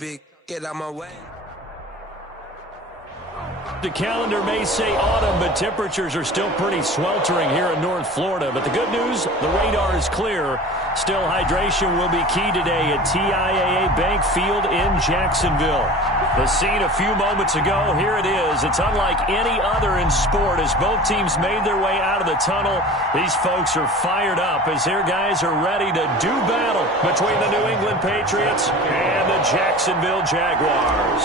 Big, get out my way. The calendar may say autumn, but temperatures are still pretty sweltering here in North Florida. But the good news, the radar is clear. Still, hydration will be key today at TIAA Bank Field in Jacksonville. The scene a few moments ago, here it is. It's unlike any other in sport as both teams made their way out of the tunnel. These folks are fired up as their guys are ready to do battle between the New England Patriots and the Jacksonville Jaguars.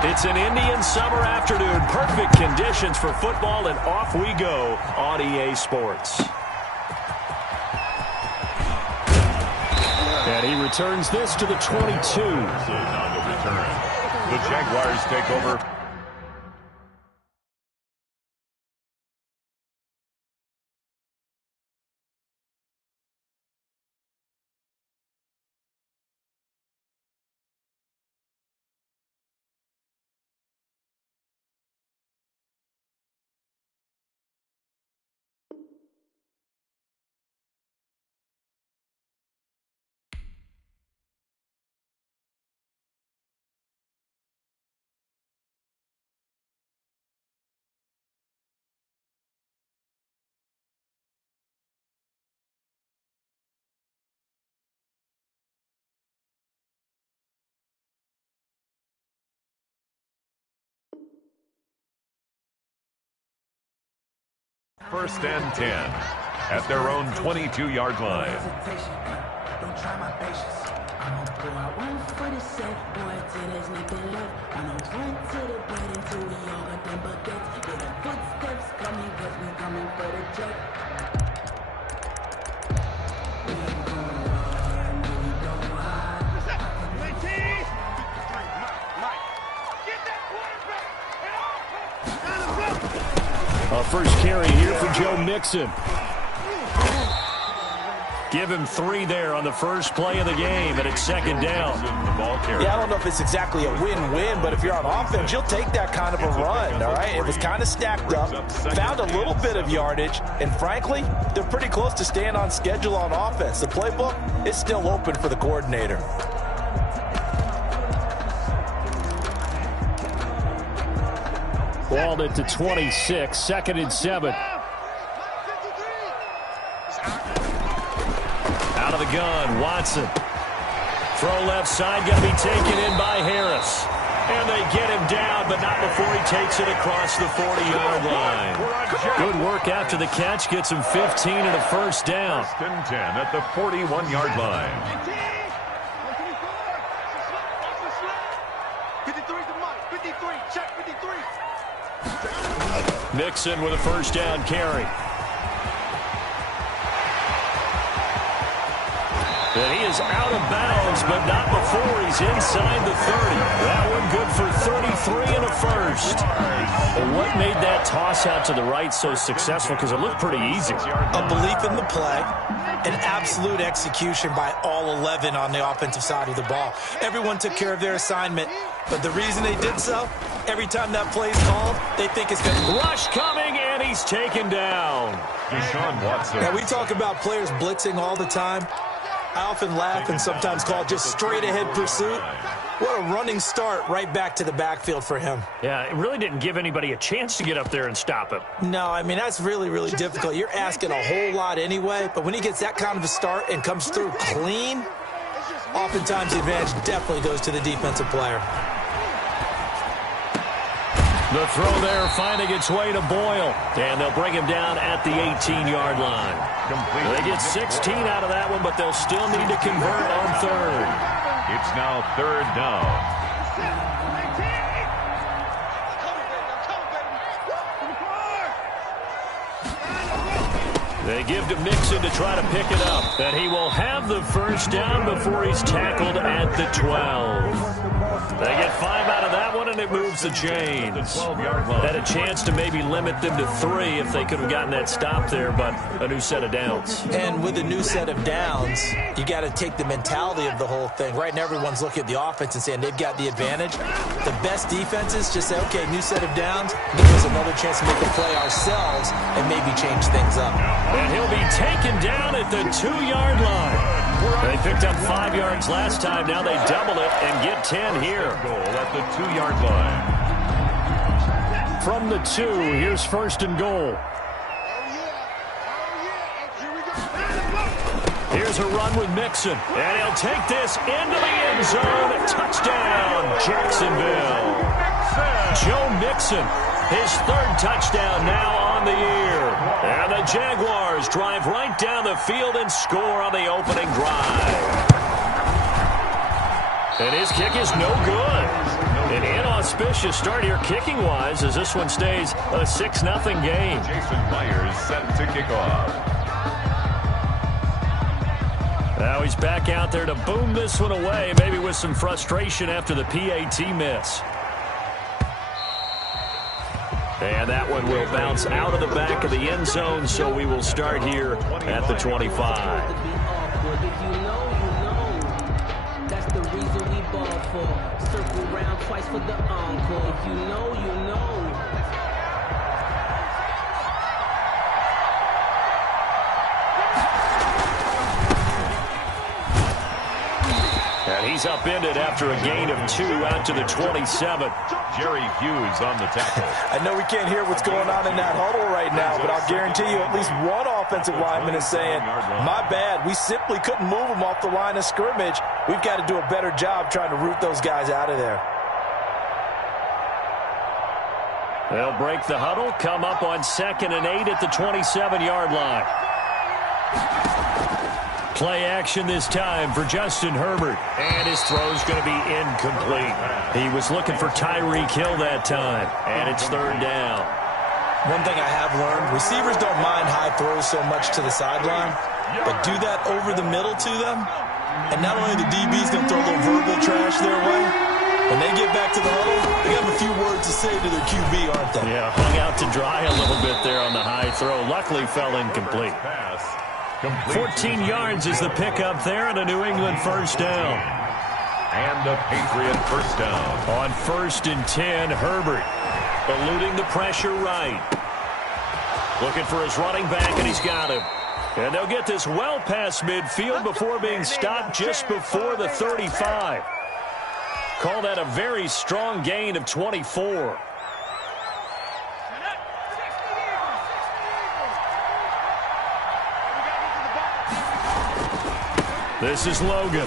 It's an Indian summer afternoon. Perfect conditions for football, and off we go on EA Sports. And he returns this to the 22. On the return, the Jaguars take over. First and 10 at their own 22-yard line. Don't try my patience. I'm gonna go out one for the set, boy, till there's nothing left. I'm gonna run to the bed until we all got them buckets. Hear the footsteps coming, cause we coming for the jet. We ain't gonna run, we don't hide. Get that quarterback! A first carry here for Joe Mixon. Give him 3 there on the first play of the game, and it's second down. Yeah, I don't know if it's exactly a win-win, but if you're on offense, you'll take that kind of a run, all right? It was kind of stacked up, found a little bit of yardage, and frankly, they're pretty close to staying on schedule on offense. The playbook is still open for the coordinator. Balled it to 26, second and 7. Out of the gun, Watson. Throw left side, going to be taken in by Harris. And they get him down, but not before he takes it across the 40-yard line. Good work after the catch, gets him 15 and a first down. First and 10 at the 41-yard line. 53 to Mike. 53. Check 53. Mixon with a first down carry. And he is out of bounds, but not before he's inside the 30. That one good for 33 and a first. But what made that toss out to the right so successful? Because it looked pretty easy. A belief in the play, an absolute execution by all 11 on the offensive side of the ball. Everyone took care of their assignment, but the reason they did so, every time that play is called, they think it's going to rush coming, and he's taken down. Deshaun Watson. Now, we talk about players blitzing all the time. I often laugh and sometimes call it just straight-ahead pursuit. What a running start right back to the backfield for him. Yeah, it really didn't give anybody a chance to get up there and stop him. No, I mean, that's really, really difficult. You're asking a whole lot anyway, but when he gets that kind of a start and comes through clean, oftentimes the advantage definitely goes to the defensive player. The throw there finding its way to Boyle. And they'll bring him down at the 18-yard line. They get 16 out of that one, but they'll still need to convert on third. It's now third down. They give to Mixon to try to pick it up. And he will have the first down before he's tackled at the 12. They get 5 out of that one, and it moves the chains. Had a chance to maybe limit them to 3 if they could have gotten that stop there, but a new set of downs. And with a new set of downs, you got to take the mentality of the whole thing. Right now, everyone's looking at the offense and saying they've got the advantage. The best defenses just say, okay, new set of downs, give us another chance to make a play ourselves and maybe change things up. And he'll be taken down at the 2-yard line. They picked up 5 yards last time. Now they double it and get 10 here. Goal at the 2-yard line. From the 2, here's first and goal. Here's a run with Mixon, and he'll take this into the end zone. Touchdown, Jacksonville. Joe Mixon, his 3rd touchdown now on the year. And the Jaguars drive right down the field and score on the opening drive. And his kick is no good. An inauspicious start here kicking-wise as this one stays a 6-0 game. Jason Myers set to kick off. Now he's back out there to boom this one away, maybe with some frustration after the PAT miss. And that one will bounce out of the back of the end zone, so we will start here at the 25. That's the reason we ball for. Circle round twice for the encore. If you know, you know. And he's upended after a gain of 2 out to the 27. Jerry Hughes on the tackle. I know we can't hear what's going on in that huddle right now, but I'll guarantee you at least one offensive lineman is saying, my bad, we simply couldn't move them off the line of scrimmage. We've got to do a better job trying to root those guys out of there. They'll break the huddle, come up on 2nd and 8 at the 27-yard line. Play action this time for Justin Herbert. And his throw's going to be incomplete. He was looking for Tyreek Hill that time. And it's 3rd down. One thing I have learned, receivers don't mind high throws so much to the sideline, but do that over the middle to them. And not only the DB's going to throw a little verbal trash their way, when they get back to the huddle, they have a few words to say to their QB, aren't they? Yeah, hung out to dry a little bit there on the high throw. Luckily fell incomplete. 14 yards is the pickup there and a New England 1st down. And a Patriot 1st down. On 1st and 10, Herbert eluding the pressure right. Looking for his running back, and he's got him. And they'll get this well past midfield before being stopped just before the 35. Call that a very strong gain of 24. This is Logan.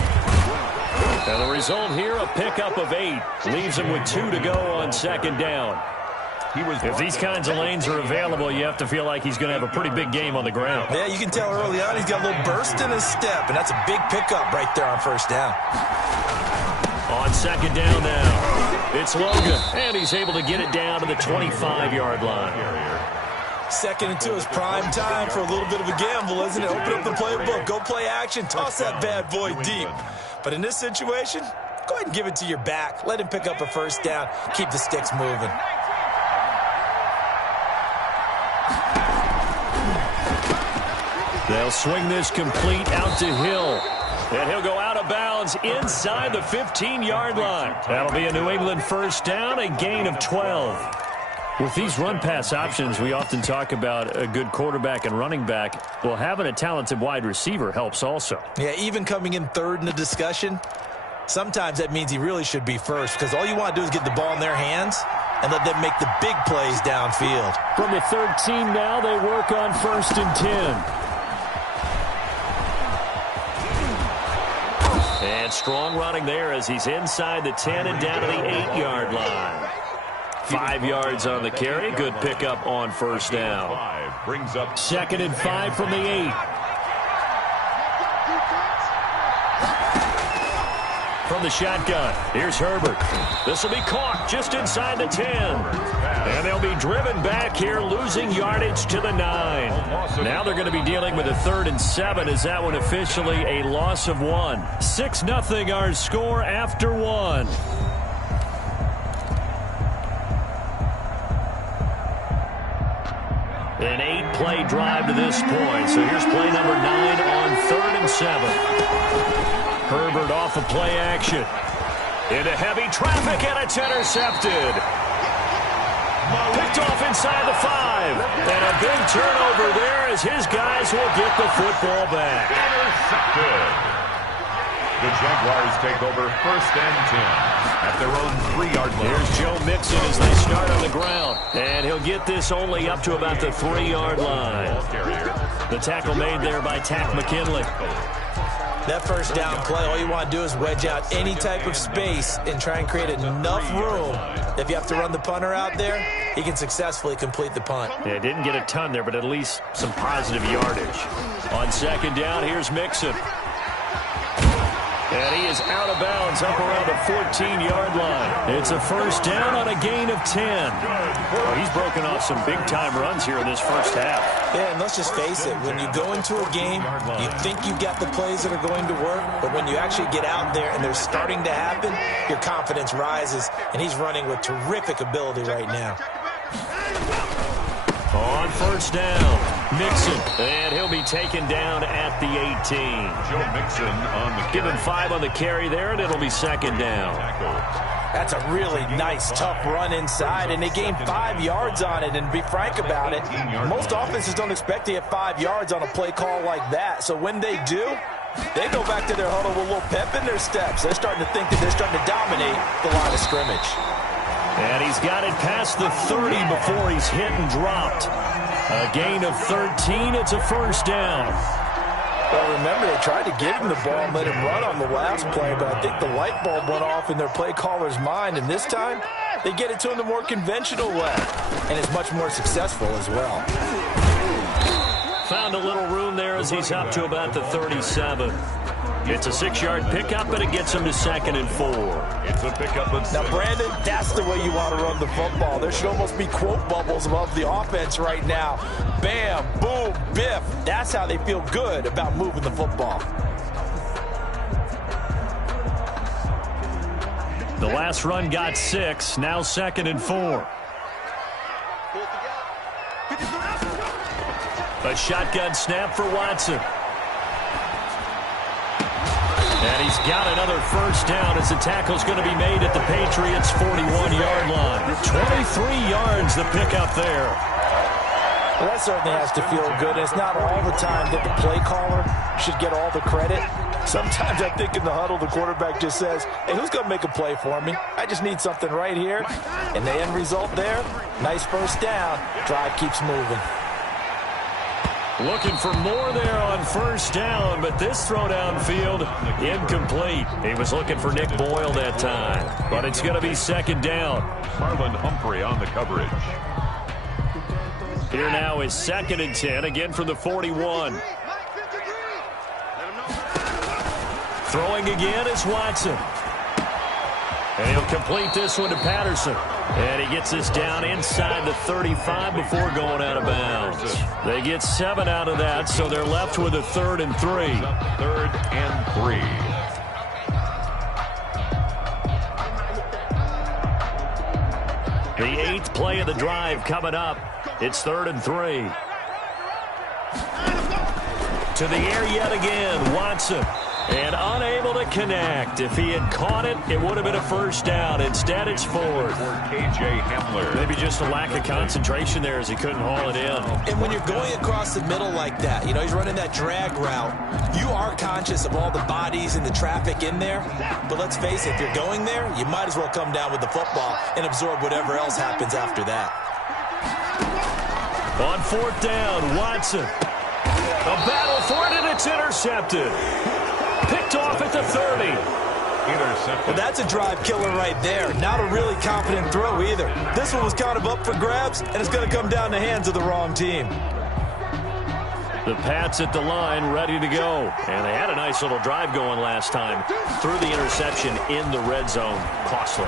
And the result here, a pickup of 8. Leaves him with 2 to go on 2nd down. If these kinds of lanes are available, you have to feel like he's going to have a pretty big game on the ground. Yeah, you can tell early on he's got a little burst in his step, and that's a big pickup right there on 1st down. On 2nd down now, it's Logan, and he's able to get it down to the 25-yard line. 2nd and 2 is prime time for a little bit of a gamble, isn't it? Open up the playbook, go play action, toss that bad boy deep. But in this situation, go ahead and give it to your back. Let him pick up a 1st down, keep the sticks moving. They'll swing this complete out to Hill. And he'll go out of bounds inside the 15-yard line. That'll be a New England 1st down, a gain of 12. With these run-pass options, we often talk about a good quarterback and running back. Well, having a talented wide receiver helps also. Yeah, even coming in 3rd in the discussion, sometimes that means he really should be 1st, because all you want to do is get the ball in their hands and let them make the big plays downfield. From the 13 now, they work on 1st and 10. And strong running there as he's inside the 10 and down to the 8-yard line. 5 yards on the carry. Good pickup on 1st down. 2nd and 5 from the 8. From the shotgun, here's Herbert. This will be caught just inside the 10. And they'll be driven back here, losing yardage to the 9. Now they're going to be dealing with a 3rd and 7. Is that one officially a loss of 1? 6-0 our score after 1. An 8-play drive to this point. So here's play number 9 on 3rd and 7. Herbert off of play action. Into heavy traffic, and it's intercepted. Picked off inside the 5. And a big turnover there as his guys will get the football back. Intercepted. The Jaguars take over 1st and 10 at their own 3-yard line. Here's Joe Mixon as they start on the ground. And he'll get this only up to about the 3-yard line. The tackle made there by Tack McKinley. That first down play, all you want to do is wedge out any type of space and try and create enough room. If you have to run the punter out there, he can successfully complete the punt. Yeah, didn't get a ton there, but at least some positive yardage. On 2nd down, here's Mixon. And he is out of bounds up around the 14-yard line. It's a 1st down on a gain of 10. Well, he's broken off some big-time runs here in this first half. Yeah, and let's just face it. When you go into a game, you think you got the plays that are going to work, but when you actually get out there and they're starting to happen, your confidence rises, and he's running with terrific ability right now. On 1st down, Mixon, and he'll be taken down at the 18. Joe Mixon on the carry. Give him 5 on the carry there, and it'll be 2nd down. That's a really nice, tough run inside, and they gained 5 yards on it. And to be frank about it, most offenses don't expect to get 5 yards on a play call like that. So when they do, they go back to their huddle with a little pep in their steps. They're starting to think that they're starting to dominate the line of scrimmage. And he's got it past the 30 before he's hit and dropped. A gain of 13. It's a 1st down. Well, remember, they tried to give him the ball and let him run on the last play, but I think the light bulb went off in their play caller's mind, and this time they get it to him the more conventional way, and it's much more successful as well. Found a little room there as he's up to about the 37. It's a 6-yard pickup, and it gets him to 2nd and 4. It's a pickup of 6. Now, Brandon, that's the way you want to run the football. There should almost be quote bubbles above the offense right now. Bam, boom, biff. That's how they feel good about moving the football. The last run got 6, now 2nd and 4. A shotgun snap for Watson. And he's got another 1st down as the tackle's going to be made at the Patriots' 41-yard line. 23 yards the pickup there. Well, that certainly has to feel good. It's not all the time that the play caller should get all the credit. Sometimes I think in the huddle, the quarterback just says, hey, who's going to make a play for me? I just need something right here. And the end result there, nice 1st down. Drive keeps moving. Looking for more there on 1st down, but this throw downfield incomplete. He was looking for Nick Boyle that time, but it's going to be 2nd down. Marlon Humphrey on the coverage. Here now is 2nd and 10, again from the 41. Throwing again is Watson. And he'll complete this one to Patterson. And he gets this down inside the 35 before going out of bounds. They get 7 out of that, so they're left with a 3rd and 3. 3rd and 3. The 8th play of the drive coming up. It's 3rd and 3. To the air yet again, Watson. And unable to connect. If he had caught it, it would have been a 1st down. Instead, it's 4th. KJ Hamler. Maybe just a lack of concentration there as he couldn't haul it in. And when you're going across the middle like that, you know, he's running that drag route, you are conscious of all the bodies and the traffic in there. But let's face it, if you're going there, you might as well come down with the football and absorb whatever else happens after that. On 4th down, Watson. A battle for it, and it's intercepted. Picked off at the 30. Intercepted. Well, that's a drive killer right there. Not a really confident throw either. This one was kind of up for grabs, and it's going to come down the hands of the wrong team. The Pats at the line ready to go. And they had a nice little drive going last time. Threw the interception in the red zone. Costly.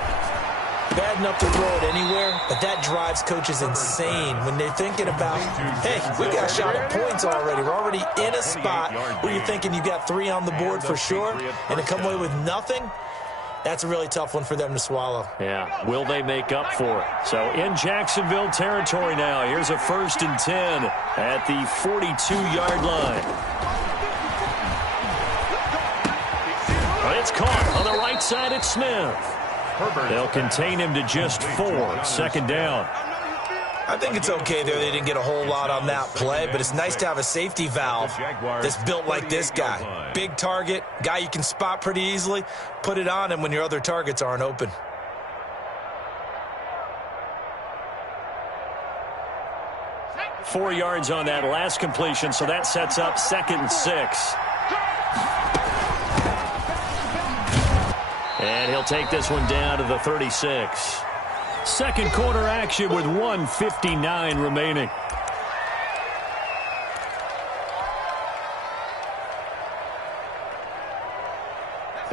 Bad enough to throw it anywhere, but that drives coaches insane when they're thinking about, hey, we got a shot at points already. We're already in a spot where you're thinking you got 3 on the board for sure, and to come away with nothing, that's a really tough one for them to swallow. Yeah, will they make up for it? So in Jacksonville territory now, here's a 1st and 10 at the 42-yard line. It's caught on the right side at Smith. They'll contain him to just 4. 2nd down. I think it's okay there. They didn't get a whole lot on that play, but it's nice to have a safety valve that's built like this guy. Big target, guy you can spot pretty easily. Put it on him when your other targets aren't open. Four yards on that last completion, so that sets up 2nd and 6. And he'll take this one down to the 36. Second quarter action with 1:59 remaining.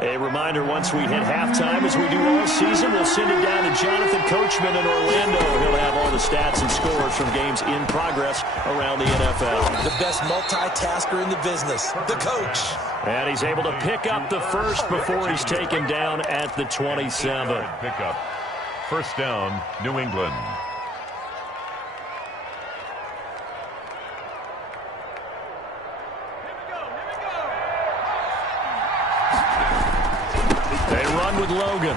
A reminder, once we hit halftime, as we do all season, we'll send it down to Jonathan Coachman in Orlando. He'll have all the stats and scores from games in progress around the NFL. The best multitasker in the business, the coach. And he's able to pick up the first before he's taken down at the 27. Pick up. First down, New England. They run with Logan.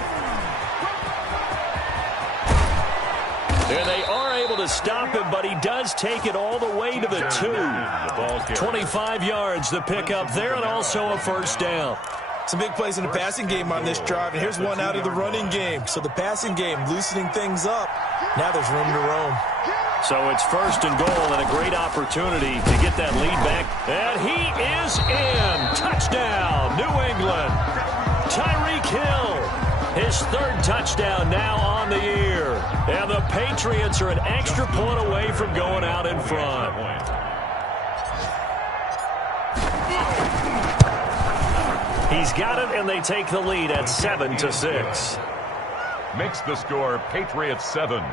And they are able to stop him, but he does take it all the way to the 2. 25 yards, the pickup there, and also a first down. Some big plays in the passing game on this drive, and here's one out of the running game. So the passing game loosening things up. Now there's room to roam. So it's 1st and goal, and a great opportunity to get that lead back. And he is in. Touchdown, New England. Tyreek Hill, his 3rd touchdown now on the year. And the Patriots are an extra point away from going out in front. He's got it, and they take the lead at 7-6. Makes the score Patriots 7,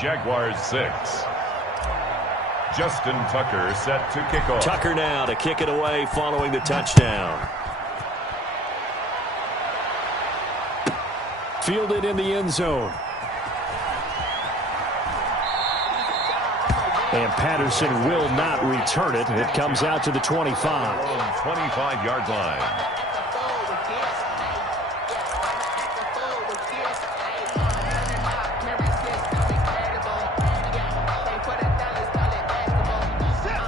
Jaguars 6. Justin Tucker set to kick off. Tucker now to kick it away following the touchdown. Fielded in the end zone. And Patterson will not return it. It comes out to the 25. 25-yard line.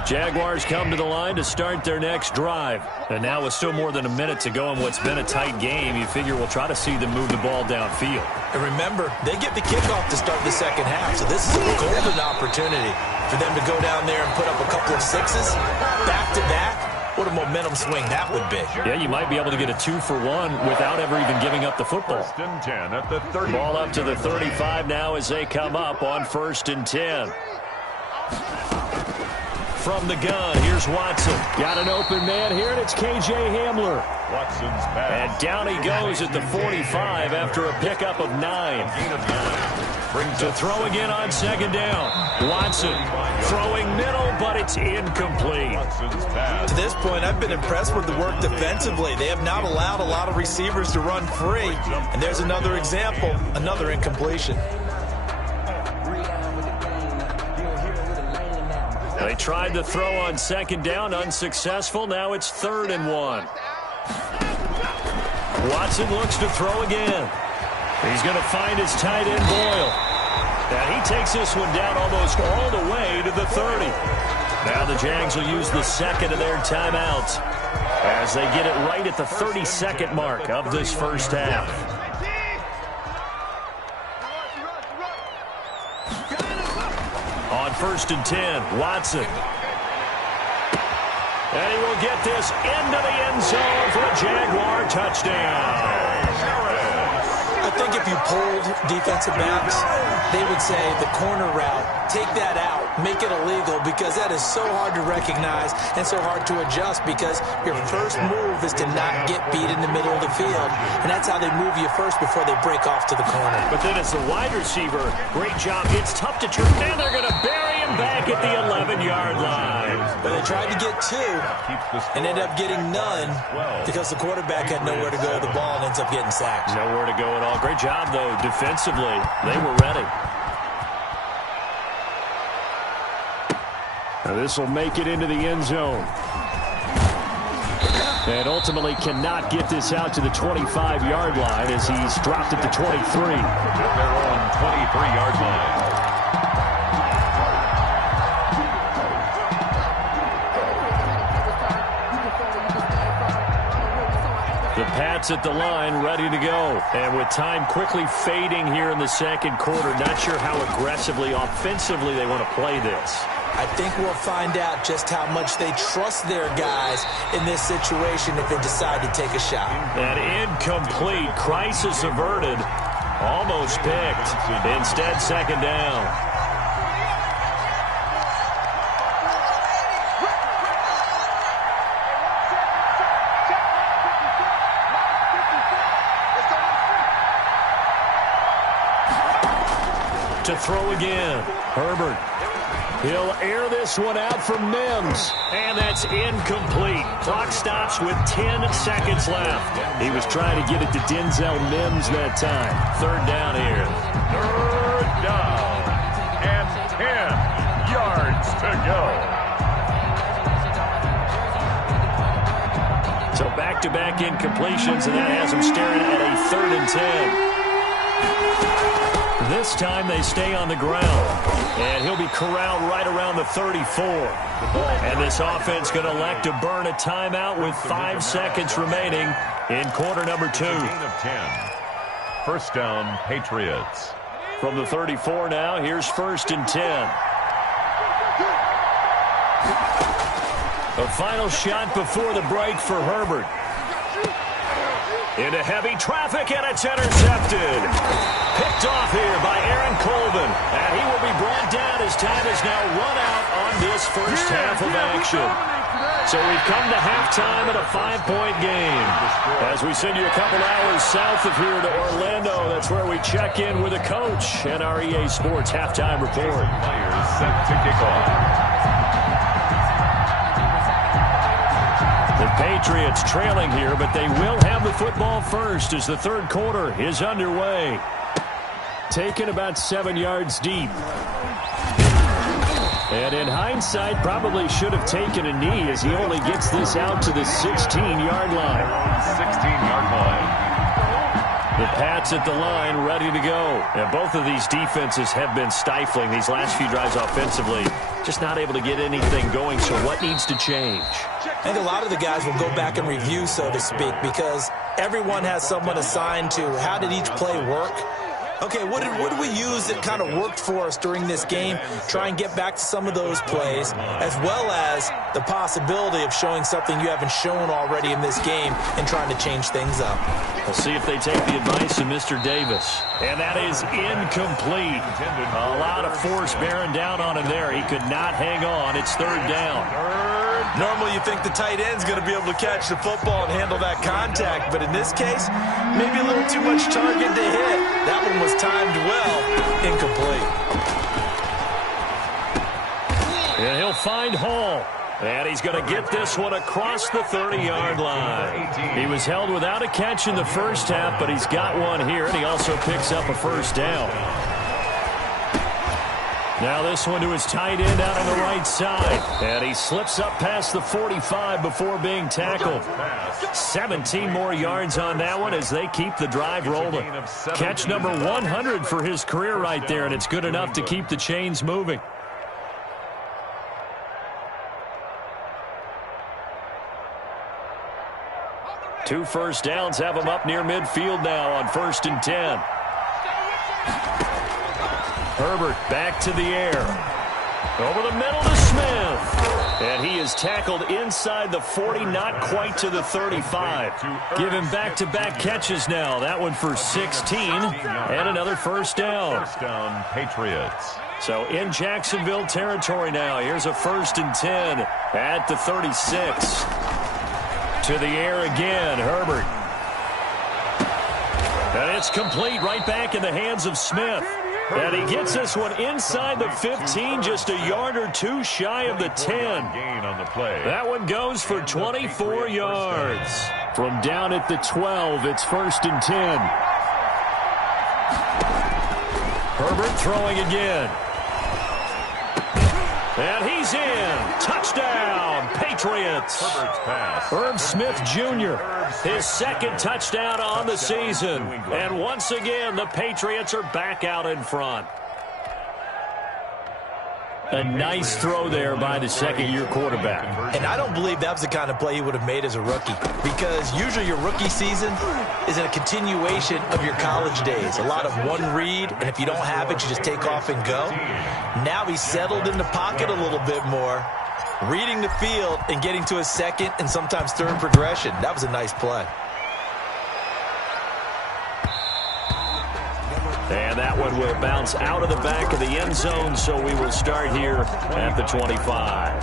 Jaguars come to the line to start their next drive. And now with still more than a minute to go in what's been a tight game, you figure we'll try to see them move the ball downfield. And remember, they get the kickoff to start the second half, so this is a golden opportunity for them to go down there and put up a couple of sixes back-to-back. What a momentum swing that would be. Yeah, you might be able to get a 2-for-1 without ever even giving up the football. 1st and 10 at the 30. Ball up to the 35 now as they come up on 1st and 10. From the gun, here's Watson. Got an open man here, and it's K.J. Hamler. Watson's pass. And down he goes at the 45 after a pickup of 9. To throw again on 2nd down. Watson throwing middle, but it's incomplete. To this point, I've been impressed with the work defensively. They have not allowed a lot of receivers to run free. And there's another example, another incompletion. They tried to throw on 2nd down, unsuccessful. Now it's 3rd and 1. Watson looks to throw again. He's going to find his tight end, Boyle. And he takes this one down almost all the way to the 30. Now the Jags will use the 2nd of their timeouts as they get it right at the 32nd mark of this first half. On 1st and 10, Watson. And he will get this into the end zone for a Jaguar touchdown. I think if you polled defensive backs, they would say the corner route, take that out, make it illegal, because that is so hard to recognize and so hard to adjust, because your first move is to not get beat in the middle of the field. And that's how they move you first before they break off to the corner. But then as the wide receiver, great job. It's tough to turn. Now they're going to bury him back at the 11-yard line. But they tried to get 2 and ended up getting none because the quarterback had nowhere to go with the ball and ends up getting sacked. Nowhere to go at all. Great job, though, defensively. They were ready. Now this will make it into the end zone. And ultimately cannot get this out to the 25-yard line as he's dropped at the 23. At their own 23-yard line. Pats at the line, ready to go. And with time quickly fading here in the second quarter, not sure how aggressively, offensively they want to play this. I think we'll find out just how much they trust their guys in this situation if they decide to take a shot. An incomplete. Crisis averted. Almost picked. Instead, second down. To throw again. Herbert. He'll air this one out for Mims. And that's incomplete. Clock stops with 10 seconds left. He was trying to get it to Denzel Mims that time. Third down here. Third down. And 10 yards to go. So back-to-back incompletions, and that has him staring at a 3rd and 10. This time they stay on the ground. And he'll be corralled right around the 34. And this offense going to elect to burn a timeout with 5 seconds remaining in quarter number 2. Gain of 10. First down, Patriots. From the 34 now, here's 1st and 10. A final shot before the break for Herbert. Into heavy traffic, and it's intercepted. Picked off here by Aaron Colvin. And he will be brought down as time is now run out on this first half of action. So we've come to halftime in a 5-point game. As we send you a couple hours south of here to Orlando, that's where we check in with a coach and our EA Sports halftime report. Players set to kick off. The Patriots trailing here, but they will have the football first as the third quarter is underway. Taken about 7 yards deep. And in hindsight, probably should have taken a knee as he only gets this out to the 16-yard line. 16-yard line. The Pats at the line, ready to go. And both of these defenses have been stifling these last few drives offensively. Just not able to get anything going, so what needs to change? I think a lot of the guys will go back and review, so to speak, because everyone has someone assigned to how did each play work. Okay, what did we use that kind of worked for us during this game? Try and get back to some of those plays, as well as the possibility of showing something you haven't shown already in this game and trying to change things up. We'll see if they take the advice of Mr. Davis. And that is incomplete. A lot of force bearing down on him there. He could not hang on. It's third down. Normally you think the tight end's going to be able to catch the football and handle that contact, but in this case, maybe a little too much target to hit. That one was timed well, incomplete. And he'll find Hall. And he's going to get this one across the 30-yard line. He was held without a catch in the first half, but he's got one here, and he also picks up a first down. Now this one to his tight end out on the right side. And he slips up past the 45 before being tackled. 17 more yards on that one as they keep the drive rolling. Catch number 100 for his career right there, and it's good enough to keep the chains moving. Two first downs have him up near midfield now on 1st and 10. Herbert back to the air. Over the middle to Smith. And he is tackled inside the 40, not quite to the 35. Give him back-to-back catches now. That one for 16 and another first down. First down, Patriots. So in Jacksonville territory now. Here's a 1st and 10 at the 36. To the air again, Herbert. And it's complete right back in the hands of Smith. And he gets this one inside the 15, just a yard or two shy of the 10. Gain on the play. That one goes for 24 yards. From down at the 12, it's 1st and 10. Herbert throwing again. And he's in. Touchdown, Patriots. Herbert's pass. Herb Smith Jr., his second touchdown on the season. And once again, the Patriots are back out in front. A nice throw there by the second-year quarterback. And I don't believe that was the kind of play he would have made as a rookie, because usually your rookie season is in a continuation of your college days. A lot of one read, and if you don't have it, you just take off and go. Now he's settled in the pocket a little bit more, reading the field and getting to his second and sometimes third progression. That was a nice play. And that one will bounce out of the back of the end zone, so we will start here at the 25.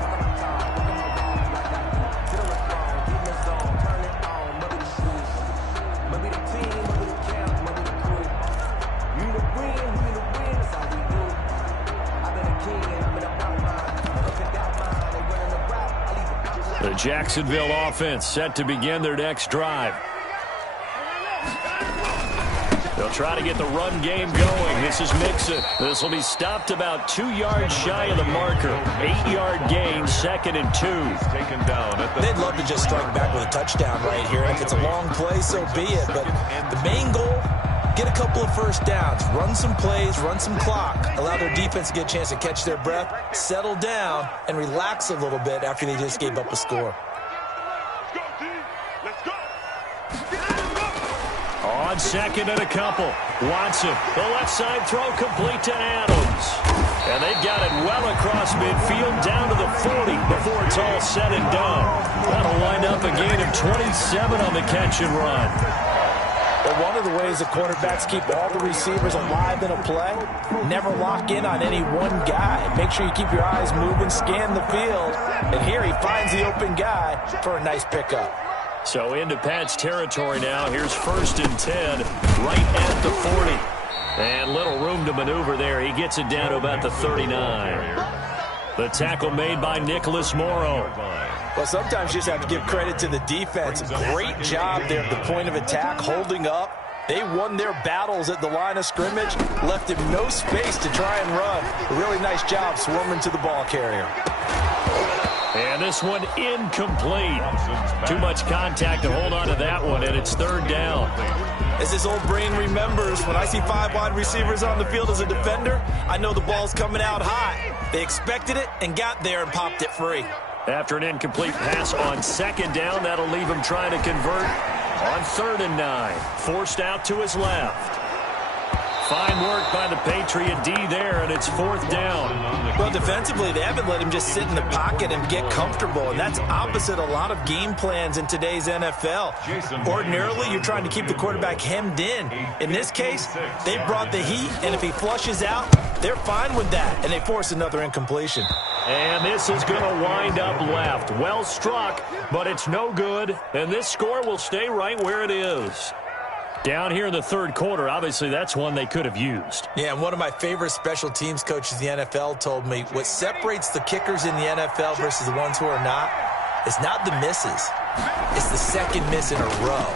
The Jacksonville offense set to begin their next drive. They'll try to get the run game going. This is Mixon. This will be stopped about 2 yards shy of the marker. 8-yard gain, 2nd and 2. Taken down at the They'd love to just strike back with a touchdown right here. If it's a long play, so be it. But the main goal, get a couple of first downs, run some plays, run some clock, allow their defense to get a chance to catch their breath, settle down, and relax a little bit after they just gave up a score. On 2nd and a couple. Watson, the left side throw complete to Adams. And they've got it well across midfield down to the 40 before it's all said and done. That'll wind up a gain of 27 on the catch and run. But one of the ways the quarterbacks keep all the receivers alive in a play, never lock in on any one guy. Make sure you keep your eyes moving, scan the field. And here he finds the open guy for a nice pickup. So into Pat's territory now. Here's 1st and 10 right at the 40. And little room to maneuver there. He gets it down to about the 39. The tackle made by Nicholas Morrow. Well, sometimes you just have to give credit to the defense. Great job there at the point of attack, holding up. They won their battles at the line of scrimmage, left him no space to try and run. A really nice job swarming to the ball carrier. And this one incomplete. Too much contact to hold on to that one, and it's 3rd down. As his old brain remembers, when I see 5 wide receivers on the field as a defender, I know the ball's coming out hot. They expected it and got there and popped it free. After an incomplete pass on 2nd down, that'll leave him trying to convert on 3rd and 9. Forced out to his left. Fine work by the Patriot D there, and it's 4th down. Well, defensively, they haven't let him just sit in the pocket and get comfortable, and that's opposite a lot of game plans in today's NFL. Ordinarily, you're trying to keep the quarterback hemmed in. In this case, they brought the heat, and if he flushes out, they're fine with that, and they force another incompletion. And this is going to wind up left. Well struck, but it's no good, and this score will stay right where it is. Down here in the 3rd quarter, obviously that's one they could have used. Yeah, and one of my favorite special teams coaches in the NFL told me what separates the kickers in the NFL versus the ones who are not is not the misses. It's the 2nd miss in a row.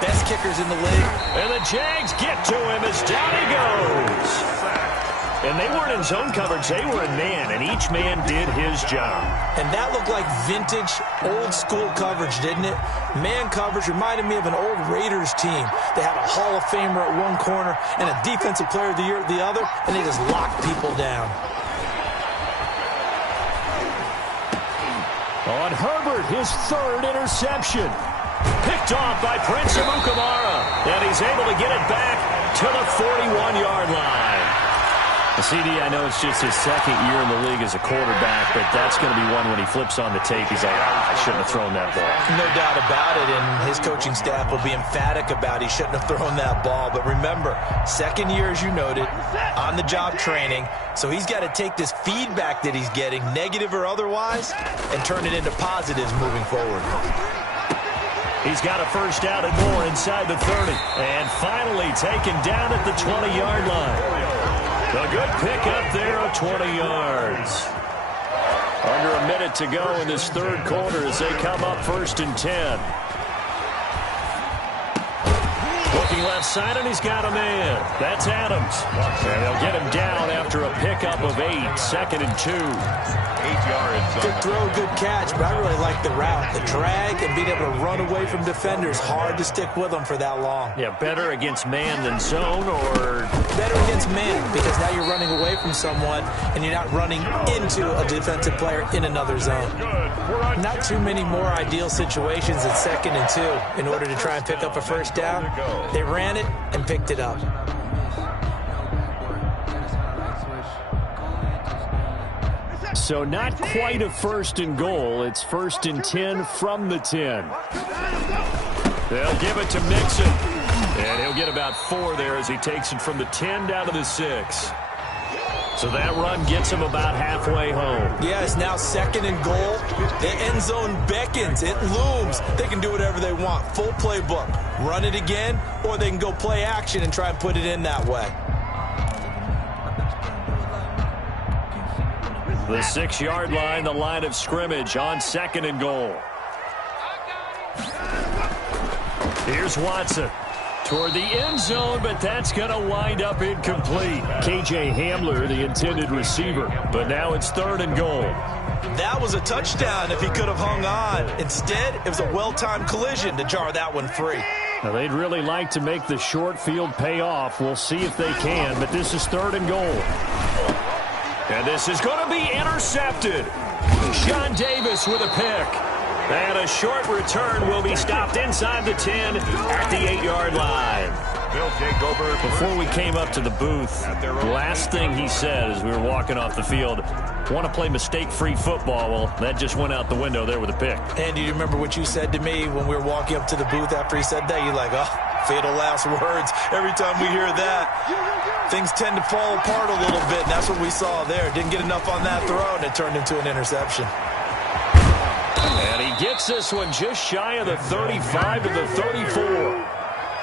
Best kickers in the league. And the Jags get to him as down he goes. And they weren't in zone coverage. They were in man, and each man did his job. And that looked like vintage, old-school coverage, didn't it? Man coverage reminded me of an old Raiders team. They had a Hall of Famer at one corner and a Defensive Player of the Year at the other, and they just locked people down. On Herbert, his 3rd interception. Picked off by Prince Amukamara. And he's able to get it back to the 41-yard line. CD, I know it's just his 2nd year in the league as a quarterback, but that's going to be one when he flips on the tape. He's like, I shouldn't have thrown that ball. No doubt about it, and his coaching staff will be emphatic about he shouldn't have thrown that ball. But remember, 2nd year, as you noted, on-the-job training, so he's got to take this feedback that he's getting, negative or otherwise, and turn it into positives moving forward. He's got a 1st down and more inside the 30, and finally taken down at the 20-yard line. A good pickup there of 20 yards. Under a minute to go in this 3rd quarter as they come up 1st and 10. Looking left side, and he's got a man. That's Adams. And they'll get him down after a pickup of 8, 2nd and 2. 8 yards. Good throw, good catch, but I really like the route. The drag and being able to run away from defenders. Hard to stick with them for that long. Yeah, better against man than zone, or? Better against man, because now you're running away from someone and you're not running into a defensive player in another zone. Not too many more ideal situations at 2nd and 2 in order to try and pick up a first down. They ran it and picked it up. So not quite a 1st and goal. It's 1st and 10 from the 10. They'll give it to Mixon. And he'll get about 4 there as he takes it from the 10 down to the 6. So that run gets him about halfway home. Yeah, it's now 2nd and goal. The end zone beckons. It looms. They can do whatever they want. Full playbook. Run it again, or they can go play action and try and put it in that way. The 6-yard line, the line of scrimmage on 2nd and goal. Here's Watson. Toward the end zone, but that's going to wind up incomplete. K.J. Hamler, the intended receiver. But now it's 3rd and goal. That was a touchdown if he could have hung on. Instead, it was a well-timed collision to jar that one free. Now, they'd really like to make the short field pay off. We'll see if they can, but this is 3rd and goal. And this is going to be intercepted. Sean Davis with a pick. And a short return will be stopped inside the 10 at the 8-yard line. They'll take over. Before we came up to the booth, the last thing he said as we were walking off the field, want to play mistake-free football. Well, that just went out the window there with a pick. And do you remember what you said to me when we were walking up to the booth after he said that? You're like, oh, fatal last words. Every time we hear that, things tend to fall apart a little bit, and that's what we saw there. Didn't get enough on that throw, and it turned into an interception. And he gets this one just shy of the 35 to the 34.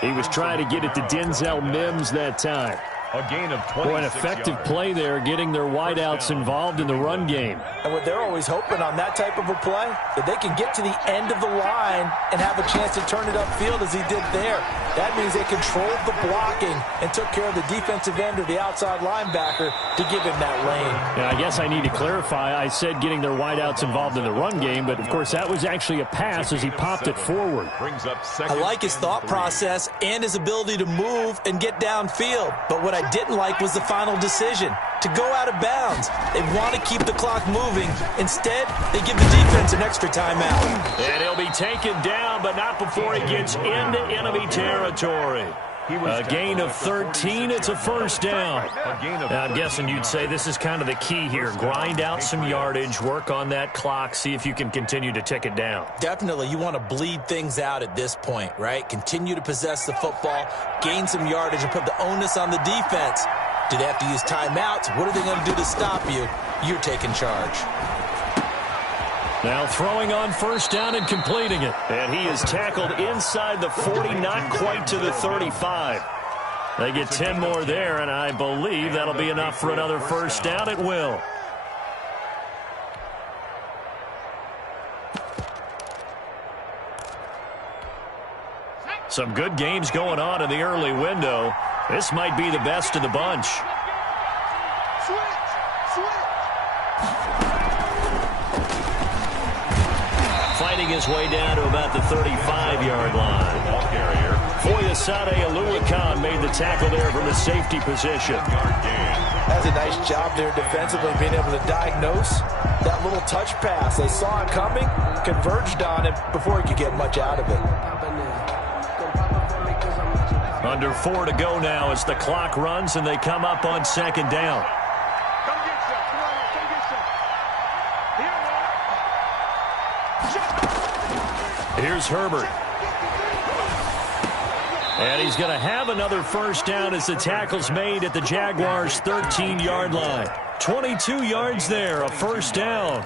He was trying to get it to Denzel Mims that time. A gain of 26 Boy, an effective yards. play there, getting their wideouts involved in the run game. And what they're always hoping on that type of a play, that they can get to the end of the line and have a chance to turn it upfield as he did there. That means they controlled the blocking and took care of the defensive end or the outside linebacker to give him that lane. Yeah, I guess I need to clarify. I said getting their wideouts involved in the run game, but of course that was actually a pass as he popped it forward. Brings up I like his thought process and his ability to move and get downfield. But what I didn't like was the final decision to go out of bounds. They want to keep the clock moving. Instead, they give the defense an extra timeout. And he'll be taken down, but not before he gets into enemy territory. A gain of 13. It's a first down. Now, I'm guessing you'd say this is kind of the key here. Grind out some yardage, work on that clock, see if you can continue to tick it down. Definitely, you want to bleed things out at this point, right? Continue to possess the football, gain some yardage, and put the onus on the defense. Do they have to use timeouts? What are they going to do to stop you? You're taking charge. Now throwing on first down and completing it. And he is tackled inside the 40, not quite to the 35. They get 10 more there, and I believe that'll be enough for another first down. It will. Some good games going on in the early window. This might be the best of the bunch. Fighting his way down to about the 35-yard line. ball carrier. Foyesade Aluakan made the tackle there from a safety position. That's a nice job there defensively, being able to diagnose that little touch pass. They saw it coming, converged on it before he could get much out of it. Under 4 to go now as the clock runs and they come up on second down. Come get some. Come on, come get some. Here, Here's Herbert. And he's going to have another first down as the tackle's made at the Jaguars' 13-yard line. 22 yards there, a first down.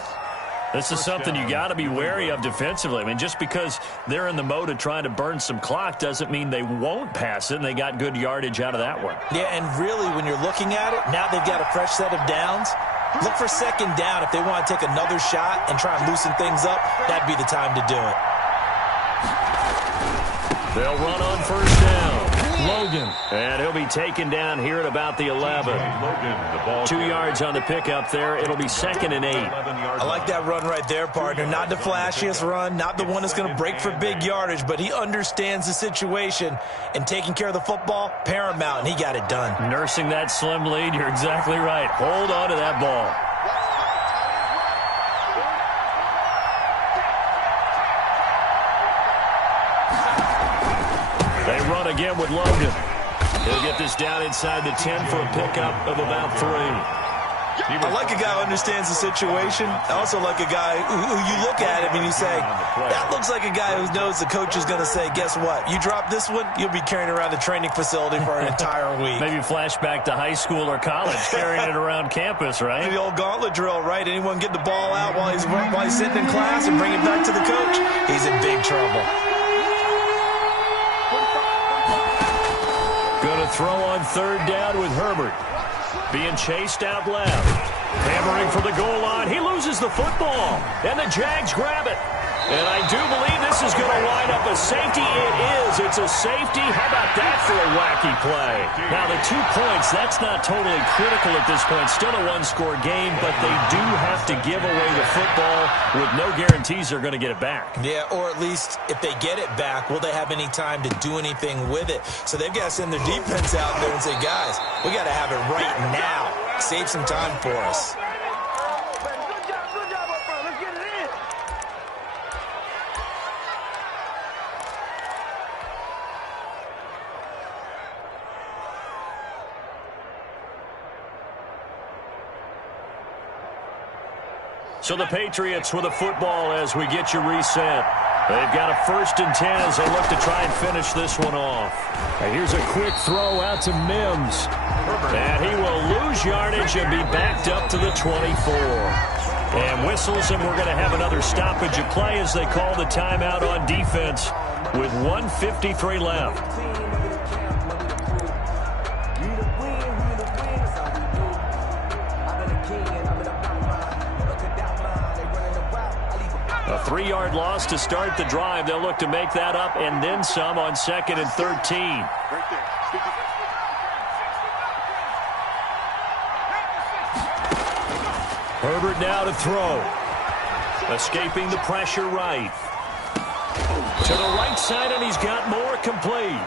This is something you got to be wary of defensively. I mean, just because they're in the mode of trying to burn some clock doesn't mean they won't pass it, and they got good yardage out of that one. Yeah, and really, when you're looking at it, now they've got a fresh set of downs. Look for second down. If they want to take another shot and try and loosen things up, that'd be the time to do it. They'll run on first down. Logan. And he'll be taken down here at about the 11. 2 yards on the pickup there. It'll be 2nd and 8. I like that run right there, partner. Not the flashiest run, not the one that's going to break for big yardage, but he understands the situation, and taking care of the football, paramount, and he got it done. Nursing that slim lead, you're exactly right. Hold on to that ball. They run again with Logan. He'll get this down inside the 10 for a pickup of about 3. I like a guy who understands the situation. I also like a guy who you look at him and you say, that looks like a guy who knows the coach is going to say, guess what? You drop this one, you'll be carrying around the training facility for an entire week. Maybe flashback to high school or college, carrying it around campus, right? The old gauntlet drill, right? Anyone get the ball out while he's sitting in class and bring it back to the coach? He's in big trouble. Going to throw on 3rd down with Herbert. Being chased out left. Hammering for the goal line. He loses the football. And the Jags grab it. And I do believe this is going to wind up a safety. It is. It's a safety. How about that for a wacky play? Now, the 2 points, that's not totally critical at this point. Still a one-score game, but they do have to give away the football with no guarantees they're going to get it back. Yeah, or at least if they get it back, will they have any time to do anything with it? So they've got to send their defense out there and say, guys, we got to have it right now. Save some time for us. So the Patriots with a football as we get you reset. They've got a 1st and 10 as they look to try and finish this one off. And here's a quick throw out to Mims. And he will lose yardage and be backed up to the 24. And whistles, and we're going to have another stoppage of play as they call the timeout on defense with 1:53 left. A 3-yard loss to start the drive. They'll look to make that up and then some on 2nd and 13. Herbert now to throw. Escaping the pressure right. To the right side, and he's got more complete.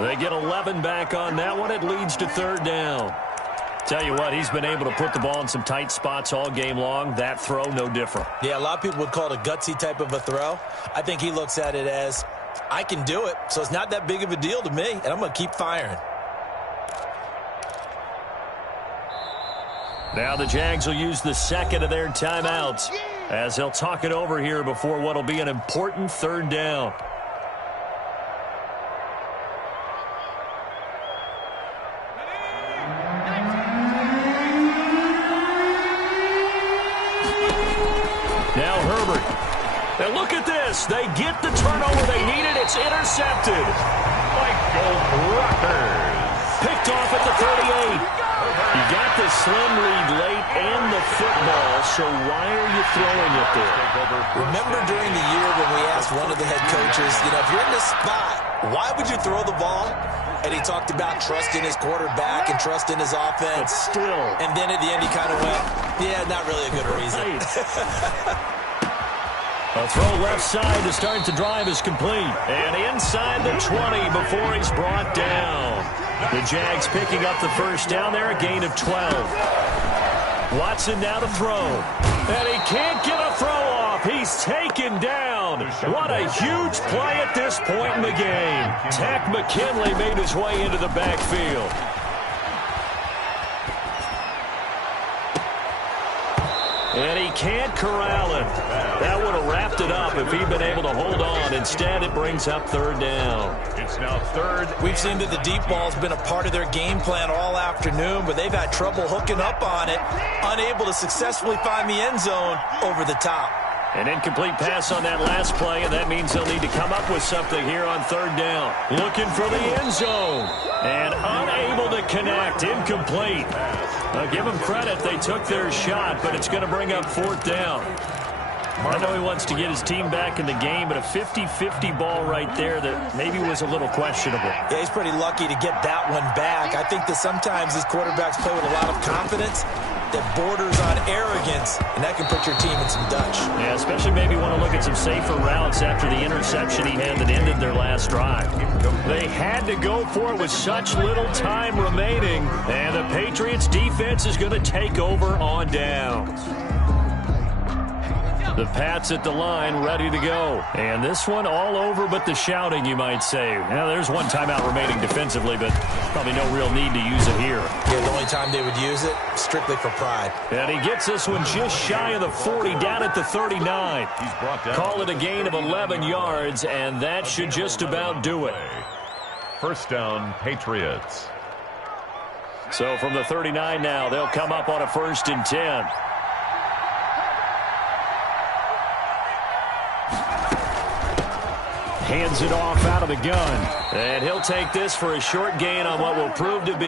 They get 11 back on that one. It leads to 3rd down. Tell you what, he's been able to put the ball in some tight spots all game long. That throw, no different. Yeah, a lot of people would call it a gutsy type of a throw. I think he looks at it as, I can do it, so it's not that big of a deal to me, and I'm going to keep firing. Now the Jags will use the 2nd of their timeouts as they'll talk it over here before what will be an important 3rd down. Now Herbert. And look at this. They get the turnover they needed. It's intercepted. Michael Rockers. Picked off at the 38. You got the slim lead late and the football, so why are you throwing it there? Remember during the year when we asked one of the head coaches, if you're in this spot, why would you throw the ball? And he talked about trusting his quarterback and trusting his offense. But still. And then at the end he kind of went, yeah, not really a good reason. A throw left side to start the drive is complete. And inside the 20 before he's brought down. The Jags picking up the 1st down there, a gain of 12. Watson now to throw. And he can't get a throw off. He's taken down. What a huge play at this point in the game. Tack McKinley made his way into the backfield. And he can't corral it. That would have wrapped it up if he'd been able to hold on. Instead, it brings up 3rd down. It's now 3rd. We've seen that the deep ball's been a part of their game plan all afternoon, but they've had trouble hooking up on it, unable to successfully find the end zone over the top. An incomplete pass on that last play, and that means they'll need to come up with something here on 3rd down. Looking for the end zone, and unable to connect. Incomplete. Give them credit. They took their shot, but it's going to bring up 4th down. I know he wants to get his team back in the game, but a 50-50 ball right there that maybe was a little questionable. Yeah, he's pretty lucky to get that one back. I think that sometimes these quarterbacks play with a lot of confidence that borders on arrogance, and that can put your team in some Dutch. Yeah, especially maybe want to look at some safer routes after the interception he had that ended their last drive. They had to go for it with such little time remaining, and the Patriots defense is going to take over on downs. The Pats at the line, ready to go. And this one all over but the shouting, you might say. Now, there's one timeout remaining defensively, but probably no real need to use it here. Yeah, the only time they would use it, strictly for pride. And he gets this one just shy of the 40, down at the 39. Call it a gain of 11 yards, and that should just about do it. First down, Patriots. So from the 39 now, they'll come up on a 1st and 10. Hands it off out of the gun. And he'll take this for a short gain on what will prove to be